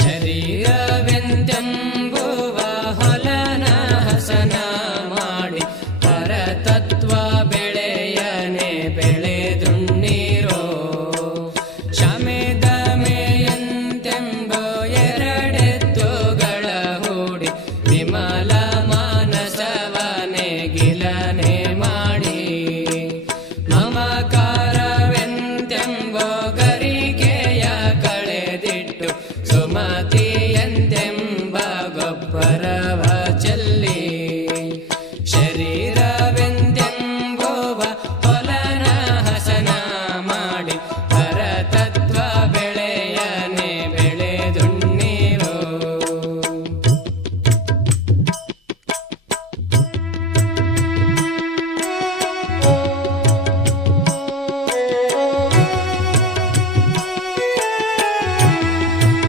ಶರೀರವೆಂದೆಂಬುವ ಹೊಲನ ಹಸನ ಮಾಡಿ ಪರತತ್ವ ಬೆಳೆಯನೆ ಬೆಳೆದುಣ್ಣೀರೋ. ಶಮೆದಮೆಯಂತೆಂಬ ಎರಡೆತ್ತುಗಳ ಹೂಡಿ ವಿಮಲ ಮಾನಸವನೆ ಗಿಲನೆ ಮಾಡಿ ಮಮಕಾರವೆಂದೆಂಬ ಗರಿಕೆಯ ಕಳೆದಿಟ್ಟು ಸುಮತಿ